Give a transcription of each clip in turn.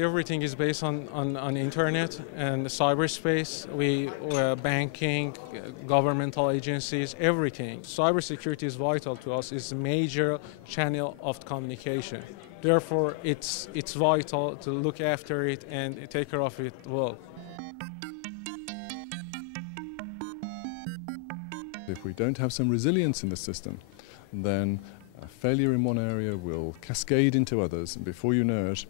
Everything is based on internet and cyberspace. Banking, governmental agencies, everything. Cybersecurity is vital to us. It's a major channel of communication. Therefore, it's vital to look after it and take care of it well. If we don't have some resilience in the system, then a failure in one area will cascade into others, and before you know it,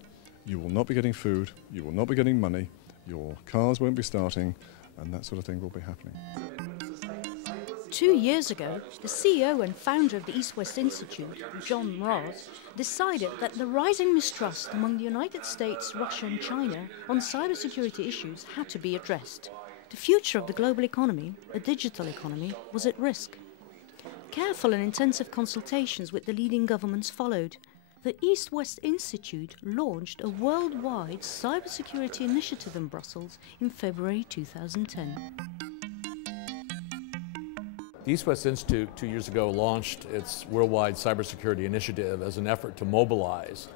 you will not be getting food, you will not be getting money, your cars won't be starting, and that sort of thing will be happening. 2 years ago, the CEO and founder of the EastWest Institute, John Ross, decided that the rising mistrust among the United States, Russia and China on cybersecurity issues had to be addressed. The future of the global economy, a digital economy, was at risk. Careful and intensive consultations with the leading governments followed. The EastWest Institute launched a worldwide cybersecurity initiative in Brussels in February 2010. The EastWest Institute 2 years ago launched its worldwide cybersecurity initiative as an effort to mobilize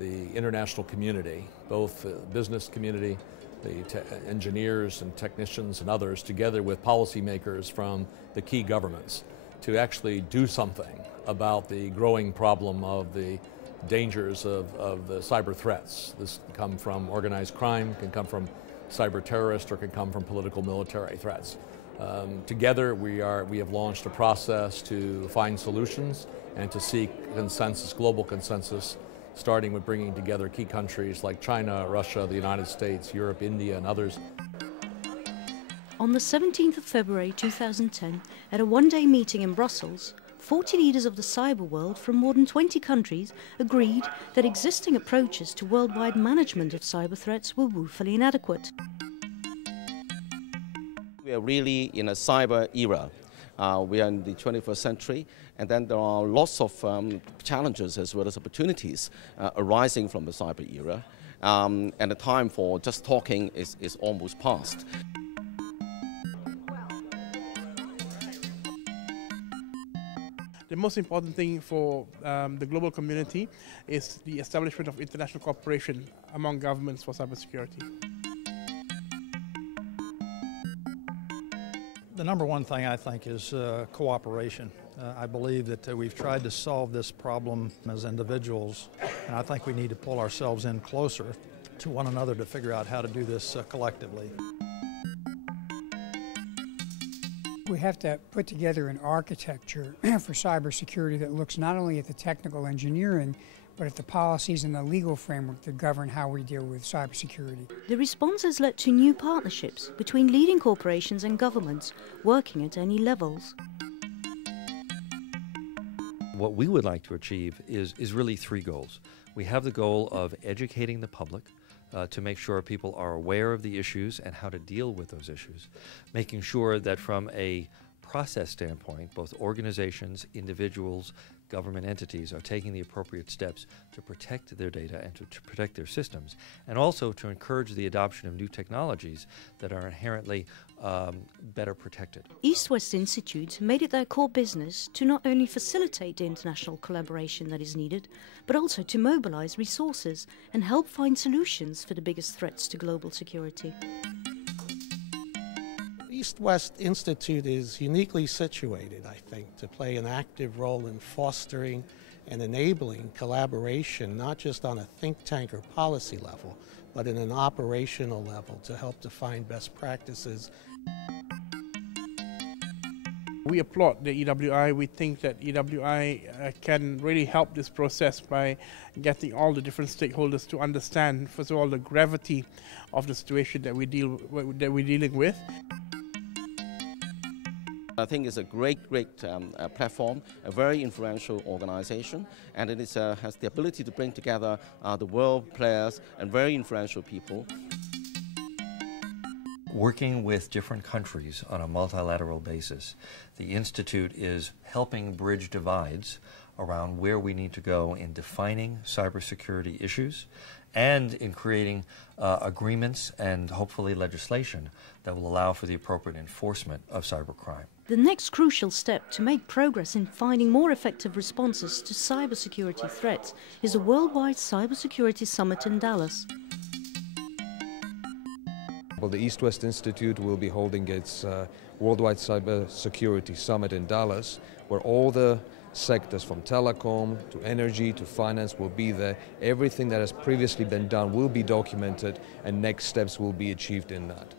the international community, both the business community, the engineers and technicians and others, together with policymakers from the key governments, to actually do something about the growing problem of the dangers of the cyber threats. This can come from organized crime, can come from cyber terrorists, or can come from political military threats. Together we have launched a process to find solutions and to seek consensus, global consensus, starting with bringing together key countries like China, Russia, the United States, Europe, India and others. On the 17th of February 2010, at a one-day meeting in Brussels, 40 leaders of the cyber world from more than 20 countries agreed that existing approaches to worldwide management of cyber threats were woefully inadequate. We are really in a cyber era. We are in the 21st century, and then there are lots of challenges as well as opportunities arising from the cyber era, and the time for just talking is almost past. The most important thing for the global community is the establishment of international cooperation among governments for cybersecurity. The number one thing I think is cooperation. I believe that we've tried to solve this problem as individuals, and I think we need to pull ourselves in closer to one another to figure out how to do this collectively. We have to put together an architecture for cybersecurity that looks not only at the technical engineering, but at the policies and the legal framework that govern how we deal with cybersecurity. The response has led to new partnerships between leading corporations and governments working at any levels. What we would like to achieve is really three goals. We have the goal of educating the public to make sure people are aware of the issues and how to deal with those issues, making sure that from a process standpoint, both organizations, individuals, government entities are taking the appropriate steps to protect their data and to protect their systems, and also to encourage the adoption of new technologies that are inherently better protected. EastWest Institute made it their core business to not only facilitate the international collaboration that is needed, but also to mobilize resources and help find solutions for the biggest threats to global security. EastWest Institute is uniquely situated, I think, to play an active role in fostering and enabling collaboration, not just on a think tank or policy level, but in an operational level to help define best practices. We applaud the EWI. We think that EWI can really help this process by getting all the different stakeholders to understand, first of all, the gravity of the situation that we're dealing with. I think it's a great platform, a very influential organization, and it has the ability to bring together the world players and very influential people. Working with different countries on a multilateral basis, the Institute is helping bridge divides around where we need to go in defining cybersecurity issues and in creating agreements and hopefully legislation that will allow for the appropriate enforcement of cybercrime. The next crucial step to make progress in finding more effective responses to cybersecurity threats is a worldwide cybersecurity summit in Dallas. Well, the EastWest Institute will be holding its Worldwide Cybersecurity Summit in Dallas, where all the sectors from telecom to energy to finance will be there. Everything that has previously been done will be documented and next steps will be achieved in that.